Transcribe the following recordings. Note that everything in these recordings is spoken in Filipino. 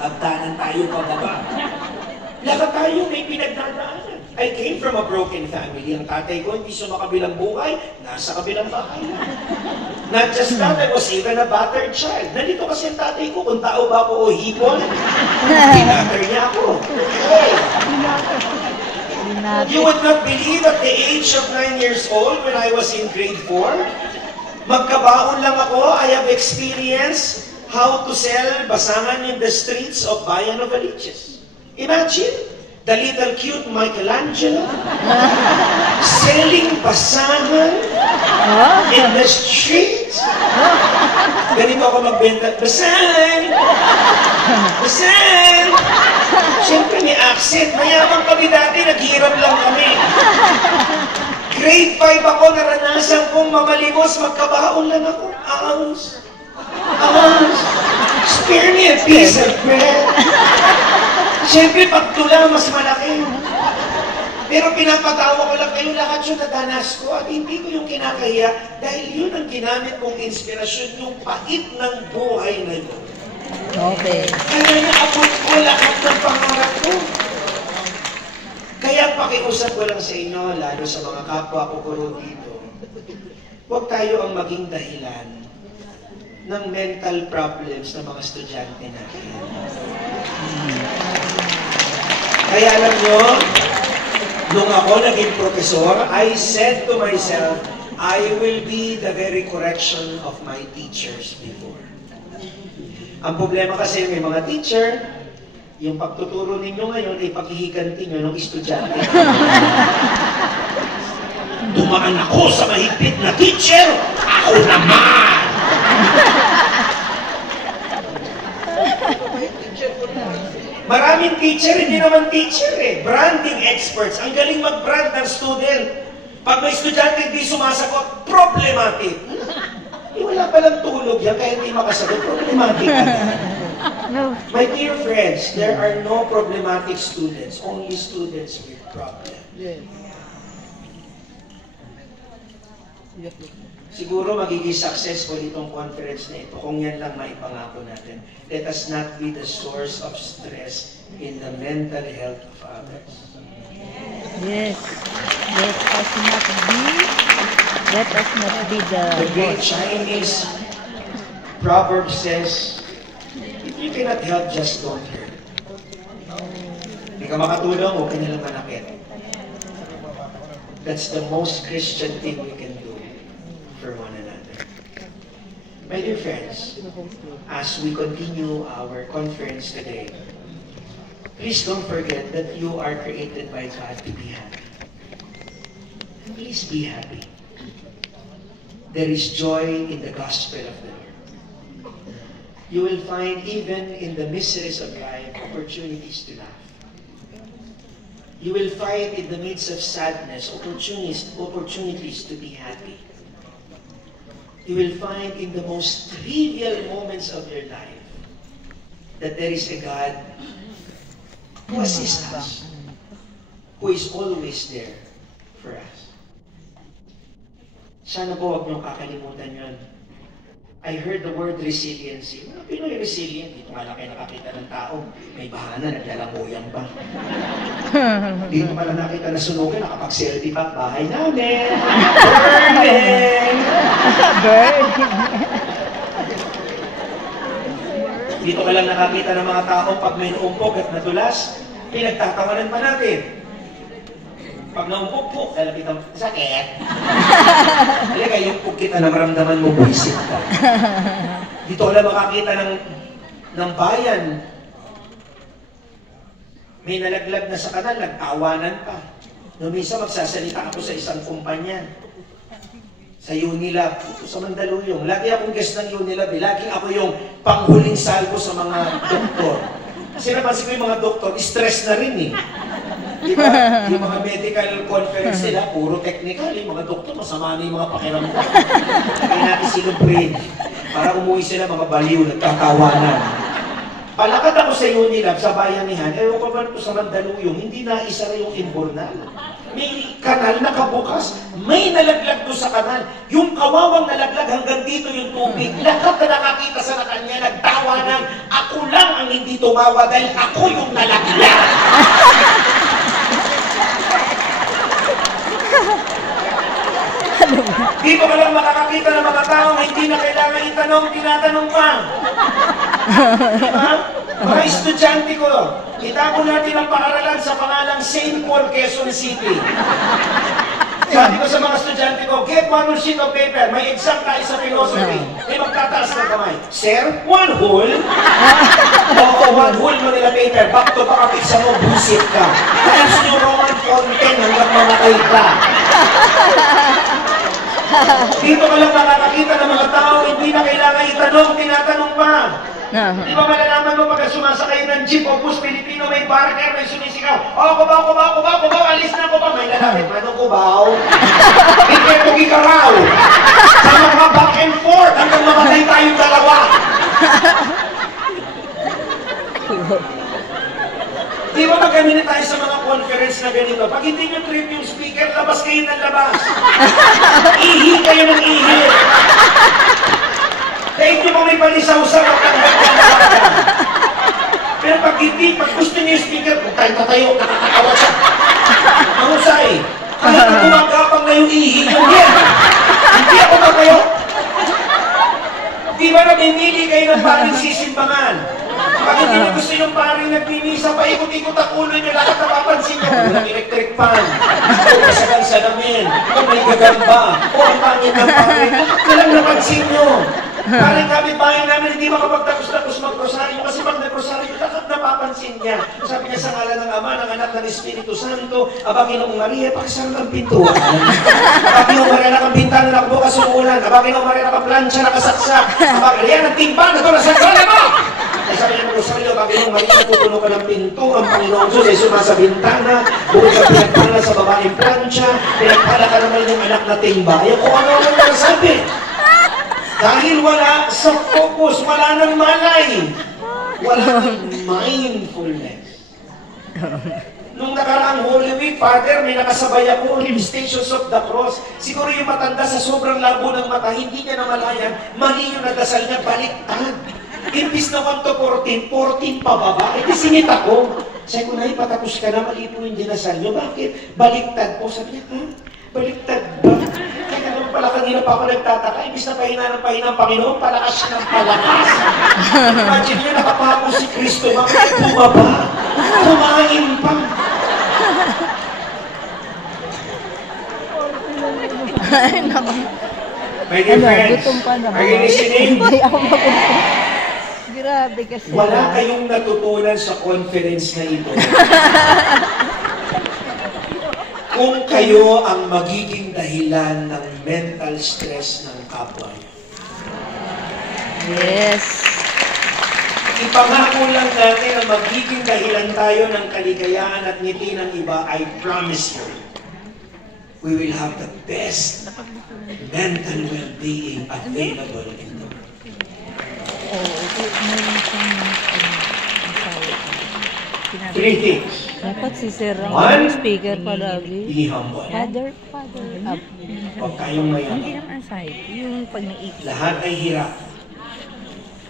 Hagdanan tayo pababa. Lahat tayo may pinagdadaanan. I came from a broken family. Ang tatay ko hindi sumakabilang buhay, nasa kabilang bahay. Not just that, I was even a battered child. Nandito kasi ang tatay ko, kung tao ba ako o hipon, binatter niya ako. Hey! You would not believe at the age of 9 years old when I was in grade 4, magkabaon lang ako, I have experienced how to sell basangan in the streets of Bayan of Aliches. Imagine, the little cute Michelangelo selling basangan in the streets. Ganito ako magbenta, basan! Basan! Siyempre may accent. Mayaman kami dati, naghirap lang kami. Grade 5 ako, naranasan kong mamalimos, magkabaon lang ako. Ounce. Ounce. Spare me a piece of bread. Siyempre, pag tula, mas malaki. Pero pinapatawa ko lang kayo lahat yung nadanas ko at hindi ko yung kinakahiya dahil yun ang ginamit kong inspirasyon, yung pait ng buhay na yun. Okay. Kaya naabot ko lahat ng pangarap ko. Kaya pakiusap ko lang sa inyo, lalo sa mga kapwa ko puro dito, huwag tayo ang maging dahilan ng mental problems ng mga estudyante natin. Kaya alam nyo, nung ako naging profesor, I said to myself, I will be the very correction of my teachers before. Ang problema kasi may mga teacher, yung pagtuturo ninyo ngayon ay paghihiganti nyo ng estudyante. Dumaan ako sa mahigpit na teacher, ako naman! Maraming teacher, hindi naman teacher eh. Branding experts. Ang galing mag-brand ng student. Pag may estudyante hindi sumasagot, problematic. Wala palang tulog yan, kaya hindi makasagot. Problematic. No. My dear friends, there are no problematic students. Only students with problems. Yes. Siguro magiging successful itong conference na ito kung yan lang maipangako natin. Let us not be the source of stress in the mental health of others. Yes. Let us not be the great Chinese proverb says, if you cannot help, just don't hurt. Hindi ka makatulong, huwag ka nilang manakit. That's the most Christian thing we can do for one another. My dear friends, as we continue our conference today, please don't forget that you are created by God to be happy. Please be happy. There is joy in the gospel of the Lord. You will find even in the miseries of life opportunities to laugh. You will find in the midst of sadness opportunities to be happy. You will find in the most trivial moments of your life that there is a God who assists us, who is always there for us. Sana po huwag niyong kakalimutan yun. I heard the word resiliency. Mga Pinoy resilient. Dito nga lang kayo nakakita ng tao. May bahana, naglalangoyan pa. Dito pala nakita na sunugan, nakapag-selfie back bahay namin. Burning! Dito ka lang nakakita ng mga tao pag may naumpok at natulas, pinagtatawanan pa natin. Pag naumpok po, lalapitan, sakit. Halika, yung pag kita na maramdaman mo, buisit ka. Dito ka lang makakita ng bayan. May nalaglag na sa kanal, nagtawanan pa. Noong minsan magsasalita ako sa isang kumpanya. Sa Unilab, ito sa Mandaluyong. Lagi akong guest ng Unilab. Lagi ako yung panghuling salvo sa mga doktor. Kasi napansin ko yung mga doktor, stress na rin eh. Diba? Yung mga medical conference nila, puro technical. Yung mga doktor, masama na yung mga pakiramdam. Kaya natin sinubrain. Para umuwi sila mga baliw, nagtatawanan. Palakad ako sa Unilab, sa Bayanihan, ewan ko ba ito sa Mandaluyong, hindi na isa rin yung Imbornal. May kanal nakabukas, may nalaglag doon sa kanal. Yung kawawang nalaglag hanggang dito yung tubig. Lahat na nakakita sa kanya, nagtawa ng, ako lang ang hindi tumawa dahil ako yung nalaglag. Dito ka lang makakakita ng mga tao na hindi na kailangan itanong, tinatanong pa. Diba? Mga estudyante ko, itago natin ang pakaralan sa pangalang St. Paul, Quezon City. Sabi ko sa mga estudyante ko, get one sheet of paper, may exam tayo sa philosophy. May magtataas ng kamay. Sir, one whole? Oo, one whole mo nila paper. Back to back kapit sa mo, busit ka. Times New Roman content hanggang mamatay ka. Dito ka lang nakakakita ng mga tao, hindi na kailangan itanong, tinatanong pa. Di ba malalaman mo pagka sumasakay ng jeep o bus Pilipino, may barker, may sumisigaw, oh, kubaw, alis na ko ba? May lalapit, manong kubaw? Hindi ko gikaraw. Sa mga back and forth, hanggang mamatay tayong dalawa. Di ba magkamini tayo sa mga conference na ganito? Pag hindi nyo trip yung speaker, labas kayo ng labas. Ihi kayo ng ihi. Dahil nyo kung may palisaw-saw, magtanggal ka na. Pero pag hindi, pag gusto nyo yung speaker, kung tayo, nakakatawa siya. Mahusay. Kahit gumagapang na yung ihi nyo, hindi ako matayo. Di ba namimili kayo ng paring sisimbangan? Pag hindi nyo gusto yung paring nagmimisa, paikot-ikot ang ulo nyo, lahat napapansin nyo. Walang electric fan, o kasagal sa namin, o may gagamba, o ang pangit ng paring. Walang napansin nyo. Parang kami bahay namin, hindi makapagtapos-tapos mag-rosaryo kasi pag nag-rosaryo, lahat napapansin niya. Sabi niya sa ngalan ng Ama, ng Anak, ng Espiritu Santo, Aba, Ginoong Maria, pakisarang ng pintuan. Aba, Ginoong Maria, nakabintana, nakabukas ang ulan. Aba, Ginoong Maria, nakaplansya, nakasaksak. Aba, Maria, nagtimba, nagkulasan mo! Ay, sabi niya mag-rosaryo, Aba, Ginoong Maria, natutunog ka ng pinto, ang Panginoong Diyos ay sumasa bintana, bukod ka pinagpala sa babaeng plansya, pinagpala ka naman yung anak na timba. Ayaw ko ano ang nasabi. Dahil wala sa focus, wala nang malay, wala nang mindfulness. Nung nakaraang Holy Week, Father, may nakasabay ako in Stations of the Cross. Siguro yung matanda sa sobrang labo ng mata, hindi niya namalayan, mali yung nadasal niya, baliktad. Imbis na 1 to 14, 14 pababa. E di singit ako. Sabi ko, Nay, patapos ka na, mali po yung dinasal niyo. Bakit? Baliktad po. Sabi niya, ha? Baliktad ba? Kaya naman pala kanina pa ako nagtataka, imbis na pahina ng Panginoon, palakas siya ng palakas. Imagine niya, nakapako si Kristo, mamaya bumaba, kumain pa. My dear friends, are you listening? Hindi ako magutom. Grabe kasi. Wala kayong natutunan sa conference na ito. Kung kayo ang magiging dahilan ng mental stress ng kapwa niyo. Yes. Ipangako lang natin na magiging dahilan tayo ng kaligayahan at ngiti ng iba, I promise you, we will have the best mental well-being available in the world. Three things. Dapat si Sir One, ang speaker palagi. be humble. Father. Huwag kayong Hindi mayaman. naman side. Yung pag naiik. Lahat ay hirap.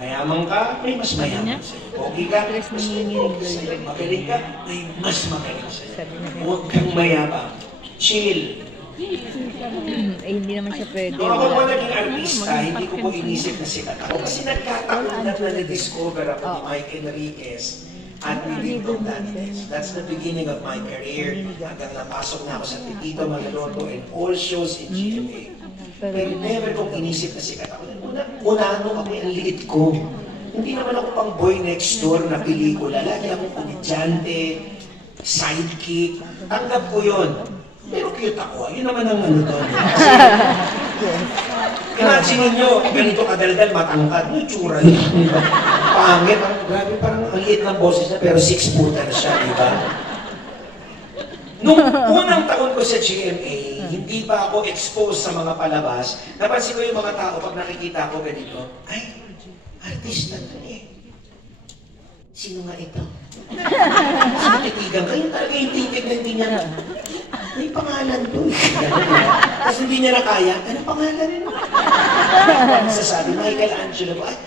Mayaman ka, may mas mayaman sa'yo. Pogi ka, mas pogi sa'yo. Magaling ka, may mas magaling sa'yo. Huwag kang mayabang. Chill. Eh, hindi naman siya pwede. Nung ako po naging artista, hindi ko po inisip na sikat ako. Kasi nagkataon na na-discover ako ni Mike Enriquez at ni Dito Dantes. That's the beginning of my career. Hanggang napasok na ako sa Titito Magaloto and all shows in GMA. Pero never kong inisip na sikat ako. Una-ano ako, ang liit ko. Hindi naman ako pang boy next door na pelikula. Lagi akong komedyante, sidekick. Tanggap ko yun. Pero cute ako. Yun naman ang ano doon. Imagine ninyo, ganito kadaldal, matangkad. Yung tsura niya. Pangit. Grabe, parang ang liit ng boses niya, pero 6-footer siya, di ba? Nung unang taon ko sa GMA, hindi pa ako exposed sa mga palabas, napansin ko yung mga tao, pag nakikita ko ganito, ay, artista to eh. sino nga ito? Kasi titigan kayo talaga yung titig na hindi niya, may pangalan doon. Tapos hindi niya na kaya, ano pangalan mo? Ano sasabi, Michelangelo, ay,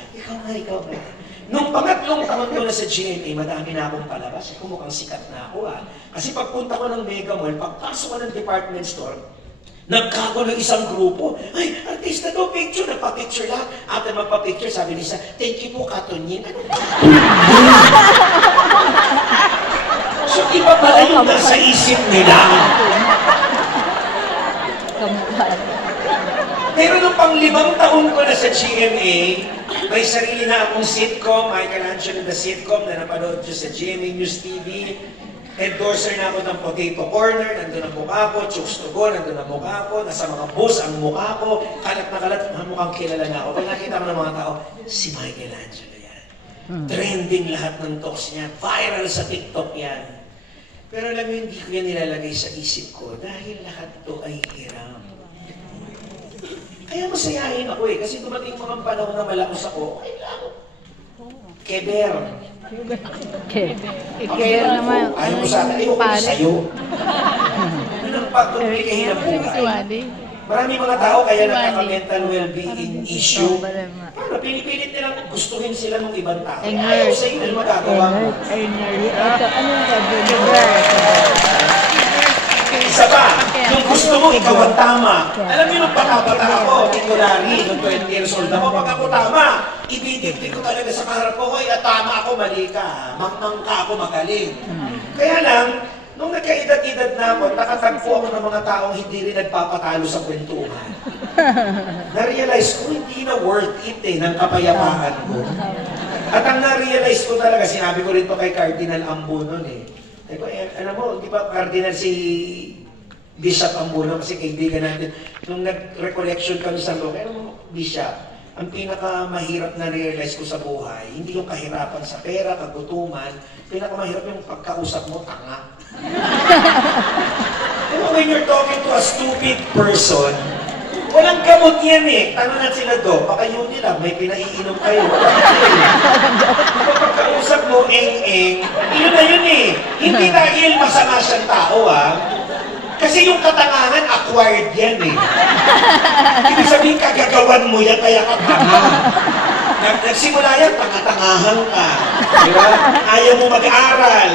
ikaw nga. Nung pangatlong taon ko na sa GMA, madami na akong palabas. Ako mukhang sikat na ako Kasi pagpunta ko ng Mega Mall, pagpasok ko ng department store, nagkagulo isang grupo. Ay, artista daw, picture. Nagpa-picture lang. After magpa-picture, sabi niya, thank you po, Katunyin. Ano ba? So, iba pala yung nasa isip nila. Pero nung pang-5 taon ko na sa GMA, may sarili na akong sitcom, Michelangelo the sitcom, na napanood ko sa GMA News TV. Endorser na ako ng Potato Corner, nandun ang mukha ko, Chooks to Go, nandun ang mukha ko, nasa mga bus ang mukha ko, kalat na kalat, mukhang kilala na ako. Pag nakita mo ng mga tao, si Michelangelo yan. Trending lahat ng talks niya, viral sa TikTok yan. Pero alam mo, hindi ko yan nilalagay sa isip ko dahil lahat to ay hiram. Kaya masayahin ako kasi dumating mga panahon na malakas ako, ay lang. Keber. Keber naman. Ayaw mo sa akin, ayaw ko sa'yo. Ano ang pagkomplikahin ng buhay? Maraming mga tao kaya nagkaka-mental well-being issue. Pero pinipilit nilang gustuhin sila ng ibang tao. Ayaw sa'yo na magagawa mo. Ito, ano yung Keber? Isa pa, nung gusto mo, ikaw ang tama. Alam niyo, nung bata-bata ako, titulari, nung 20 years old ako, pag ako tama, ibidiktik ko talaga sa kaharap ko, hoy, tama ako, mali ka. Mangmang ka ako, magaling. Kaya lang, nung nagkaedad-edad na ako, nakatagpo ako ng mga taong hindi rin nagpapatalo sa kwentuhan. Na-realize ko, hindi na worth it ng kapayapaan ko. At ang na-realize ko talaga, sinabi ko rin to kay Cardinal Ambo nun alam mo, di ba Cardinal si Bishop Ambuno, kasi kaibigan natin, nung nag-recollection kami sa Loke, alam mo, Bishop, ang pinakamahirap na realize ko sa buhay, hindi yung kahirapan sa pera, kagutuman, pinakamahirap yung pagkausap mo, tanga. When you're talking to a stupid person, walang gamot yan Tanong na sila baka yun nila, may pinaiinom kayo. Kapag pagkausap mo, eng-eng, yun na yun Hindi dahil masama siyang tao Kasi yung katangahan, acquired yan Ibig sabihin, kagagawan mo yan, kaya ka tanga. Nagsimula yan, tanga-tangahan ka. Diba? Ayaw mo mag-aral.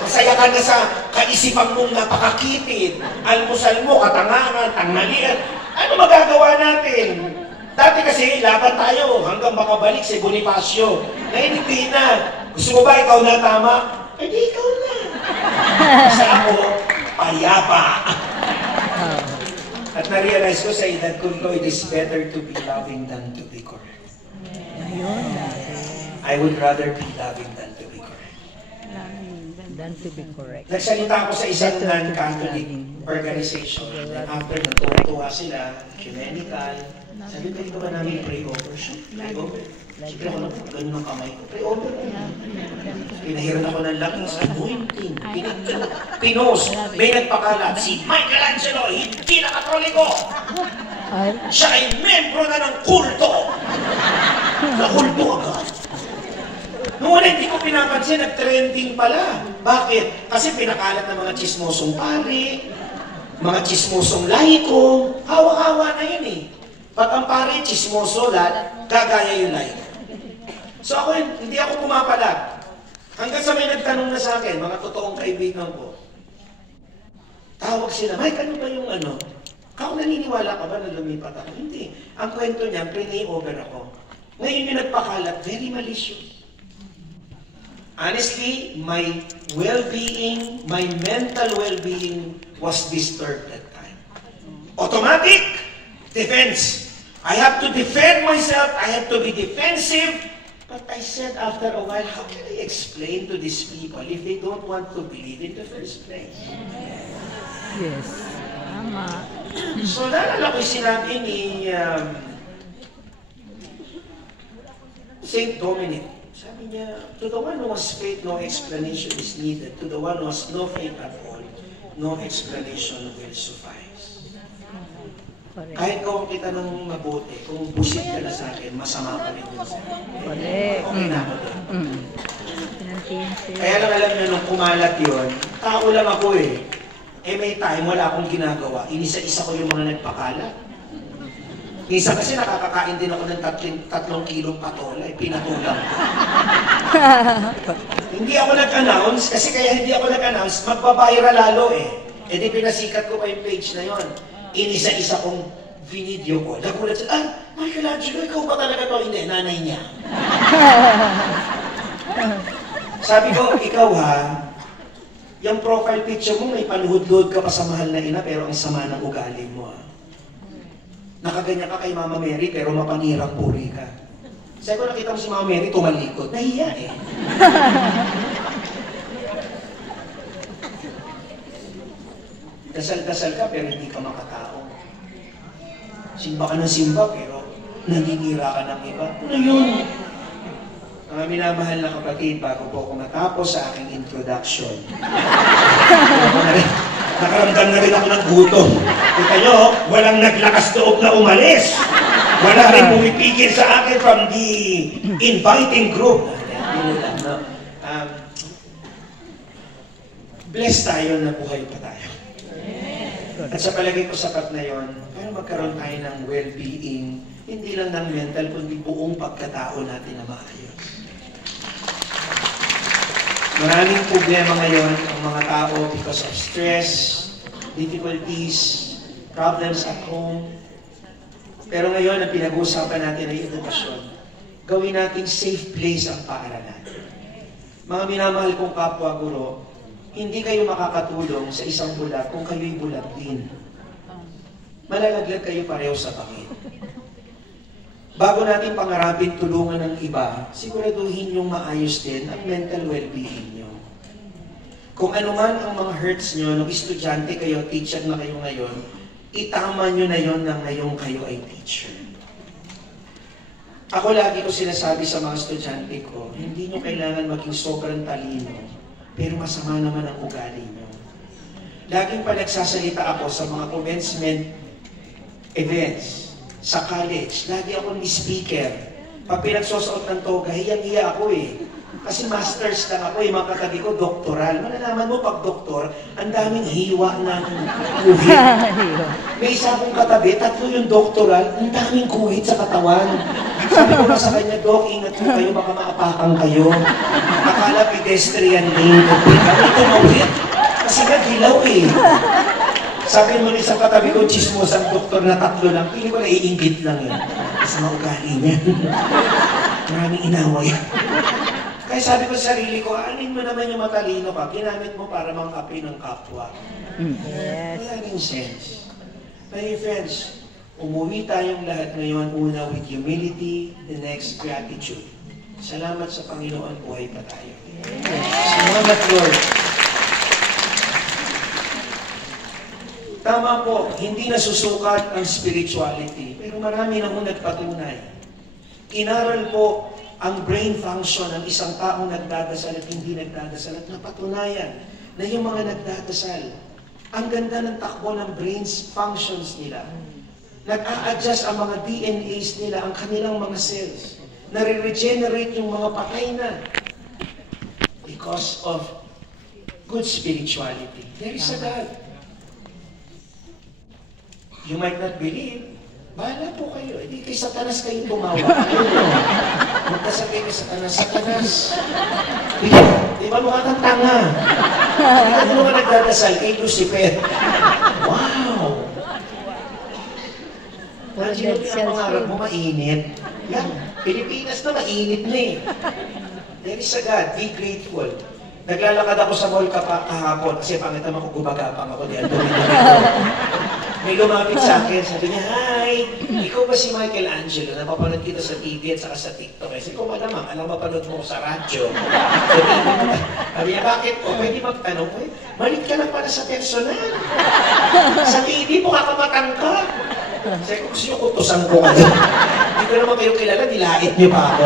Masaya ka na sa kaisipan mong napakakitid. Almusal mo, katangahan, tanghalian. Ano magagawa natin? Dati kasi, laban tayo hanggang makabalik si Bonifacio. Ngayon, hindi na. Gusto mo ba ikaw na tama? Eh, di ikaw na. Sa ako, payapa. At na-realize ko sa edad ko, it is better to be loving than to be correct. I would rather be loving than to be correct. Than to be correct. Nagsalita ako sa isang non-Catholic organization. And after natutuwa sila, ecumenical, sabi ko, ito ba namin pray over siya? Pray over. Siyempre ako ganun ang kamay ko. Pray over. Pinahiran ako ng laking anointing. Pinos. May nagpakalat. Si Michelangelo, hindi na Katoliko. Siya ay membro na ng kulto. Nakulto agad. Noong wala, hindi ko pinapansin, nag-trending pala. Bakit? Kasi pinakalat ng mga chismosong pare, mga chismosong laiko, hawa-hawa na yun Pag ang pare, chismoso, gagaya yung laiko. So ako, hindi ako pumapalag. Hanggang sa may nagtanong na sa akin, mga totoong kaibigan ko, tawag sila, Mike, ano ba yung Kako naniniwala ka ba na lumipat ako? Hindi. Ang kwento niya, pray over ako. Ngayon yung nagpakalat, very malicious. Honestly, my well-being, my mental well-being was disturbed that time. Automatic defense. I have to defend myself. I have to be defensive. But I said after a while, how can I explain to these people if they don't want to believe in the first place? Yes. Tama. So, naalala ko sinabi ni Saint Dominic. Sabi niya, to the one who has faith, no explanation is needed. To the one who has no faith at all, no explanation will suffice. Kahit kung kita ng mabuti, kung busit ka na sa akin, masama pa rin yun sa akin. Okay na ako doon. Kaya lang alam nyo, nung kumalat yun, tao lang ako eh. Eh may time, wala akong ginagawa. Inisa-isa ko yung mga nagpakalat. Isa kasi nakakakain din ako ng 3 kilong patola, eh, pinatulang ko. Hindi ako nag-announce, kasi kaya hindi ako nag-announce, magbabayra lalo eh. E di pinasikat ko pa yung page na yon. Inisa-isa kong video ko. Nagulat siya, Michelangelo, ikaw ba talaga to? Hindi, nanay niya. Sabi ko, ikaw ha, yung profile picture mo, may paluhod-luhod ka pa sa mahal na ina, pero ang sama ng ugali mo ha. Nakaganyan ka kay Mama Mary, pero mapanirang puri ka. Sabi ko, nakita mo si Mama Mary, tumalikod. Nahiya eh. Dasal-dasal ka, pero hindi ka makatao. Simba ka ng simba, pero naninira ka ng iba. Ano yun? Mga minamahal na kapatid, bago po ako matapos sa aking introduction. Nakaramdam na rin ako ng gutom. Kita nyo, walang naglakas loob na umalis. Wala rin pumipigil sa akin from the inviting group. Bless tayo na buhay pa tayo. At sa palagay ko sapat na yon, para magkaroon tayo ng well-being, hindi lang ng mental, kundi buong pagkatao natin na maayos. Maraming problema ngayon ang mga tao because of stress, difficulties, problems at home. Pero ngayon, ang pinag-uusapan natin ay edukasyon. Gawin natin safe place ang paaralan. Mga minamahal kong kapwa guro, hindi kayo makakatulong sa isang bulag kung kayo'y bulag din. Malalaglag kayo pareho sa pangit. Bago natin pangarapin tulungan ng iba, siguraduhin yung maayos din ang mental well-being nyo. Kung ano man ang mga hurts nyo, nung estudyante kayo, teacher na kayo ngayon, itama nyo na yon na ngayong kayo ay teacher. Ako lagi ko sinasabi sa mga estudyante ko, hindi nyo kailangan maging sobrang talino, pero masama naman ang ugali nyo. Laging pa nagsasalita ako sa mga commencement events, sa college, lagi akong speaker. Pag pinagsusuot ng toga, hiyang-hiya ako eh. Kasi masters lang ako eh, mga katabi ko, doktoral. Malalaman mo pag doktor, ang daming hiwa ng kuhit. May isa akong katabi, 3 yung doktoral, ang daming kuhit sa katawan. Sabi ko na sa kanya, Dok, ingat po kayo, baka maapakan kayo. Akala pedestrian lane. Ito mawit. Kasi naghilaw eh. Sabi mo rin sa katabi ko, chismos ang doktor na 3 lang. Pili ko na iinggit lang yun. Sa mga ugali niya. Maraming inaway. Kaya sabi ko sa sarili ko, anin mo naman yung matalino ka, ginamit mo para mangkapi ng kapwa. Yes. Wala rin sense. My friends, umuwi tayong lahat ngayon una with humility, the next gratitude. Salamat sa Panginoon, buhay pa tayo. Salamat, Lord. Tama po, hindi nasusukat ang spirituality, pero marami na ho nagpatunay. Inaral po ang brain function ng isang taong nagdadasal at hindi nagdadasal at napatunayan na yung mga nagdadasal, ang ganda ng takbo ng brain's functions nila. Nag-a-adjust ang mga DNAs nila, ang kanilang mga cells. Nare-regenerate yung mga patay na because of good spirituality. There is a God. You might not believe, bahala po kayo. Hindi kay Satanas kayo tumawa. Magdasal kayo kay Satanas. Satanas. Di ba mukha kang tanga? Hindi mo nga nagdadasal kay Lucifer. Wow! Imagine mo pinapangarap mo mainit. Yan, Pilipinas na mainit na eh. There is a God, be grateful. Naglalakad ako sa mall kahapon kasi pangit naman kung gumagapang ako diyan. May lumapit sa akin, sabi niya, "Hi, ikaw ba si Michelangelo? Napapanood kita sa TV at saka sa TikTok." Kasi kung malamang, alam mapanood mo sa radyo. Sabi niya, "Bakit po? Pwede magtanong?" "Malit ka lang para sa personal. Sa TV mo kakamatang ka." Sabi ko, gusto niyo kutusan ko kayo. Hindi ko naman kayo kilala, nilait niyo pa ako.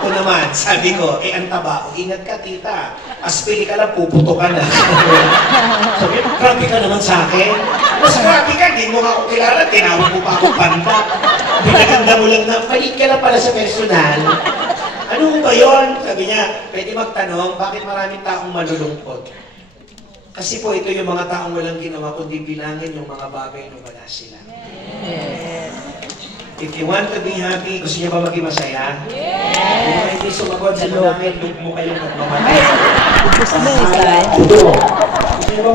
Ako naman, sabi ko, ang taba, ingat ka tita. Aspili ka lang, puputo ka na. Sabi ko, grabe ka naman sa akin. Mas grabe ka, hindi mo ako kilala, tinawag mo pa ako panda. Pinaganda mo lang na, malit ka lang pala sa personal. Ano ba yun? Sabi niya, pwede magtanong, bakit maraming taong malulungkot? Kasi po ito yung mga taong walang ginawa, kundi bilangin yung mga bagay na wala sila. If you want to be happy, gusto niyo ba maging masaya? Kung hindi sumagot sa langit, mo kayong magmamatay. Gusto mo isa eh. Gusto niyo ba